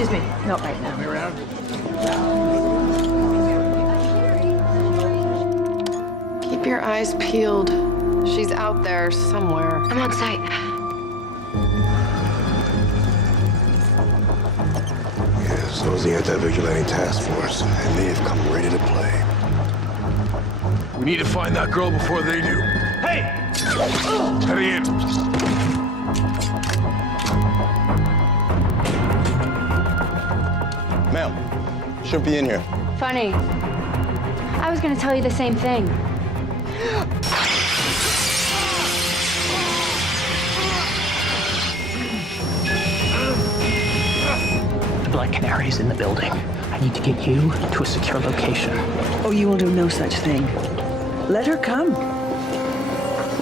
Excuse me, not right now. Me around? Keep your eyes peeled. She's out there somewhere. I'm on site. Yeah, so is the anti-vigilante task force, and they have come ready to play. We need to find that girl before they do. Hey! Heading in. Ma'am, shouldn't be in here. Funny. I was gonna tell you the same thing. The Black Canary's in the building. I need to get you to a secure location. Oh, you will do no such thing. Let her come.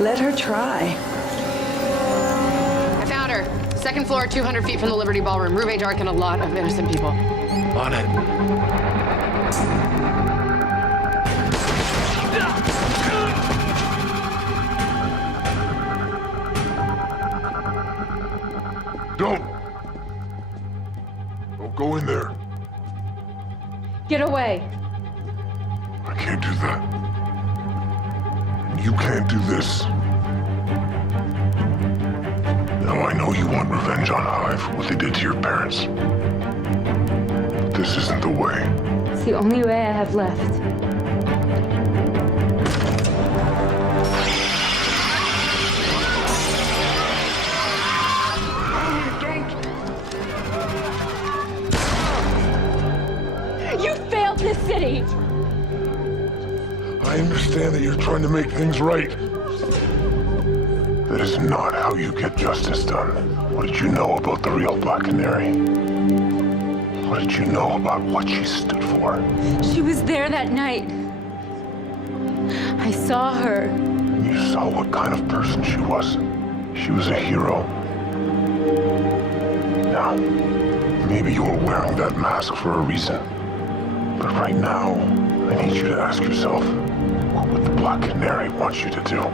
Let her try. I found her. Second floor, 200 feet from the Liberty Ballroom. Rue dark and a lot of innocent people. On it. Don't go in there. Get away. I can't do that. And you can't do this. Now I know you want revenge on Hive for what they did to your parents. But this isn't the way. It's the only way I have left. You failed this city! I understand that you're trying to make things right. That is not how you get justice done. What did you know about the real Black Canary? What did you know about what she stood for? She was there that night. I saw her. You saw what kind of person she was. She was a hero. Now, maybe you were wearing that mask for a reason. But right now, I need you to ask yourself, what would the Black Canary want you to do?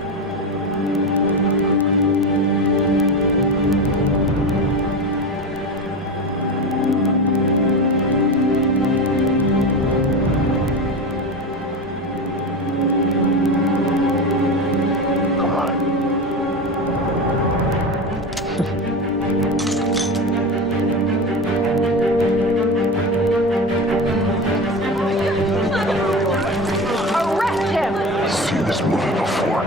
Arrest him! Seen this movie before.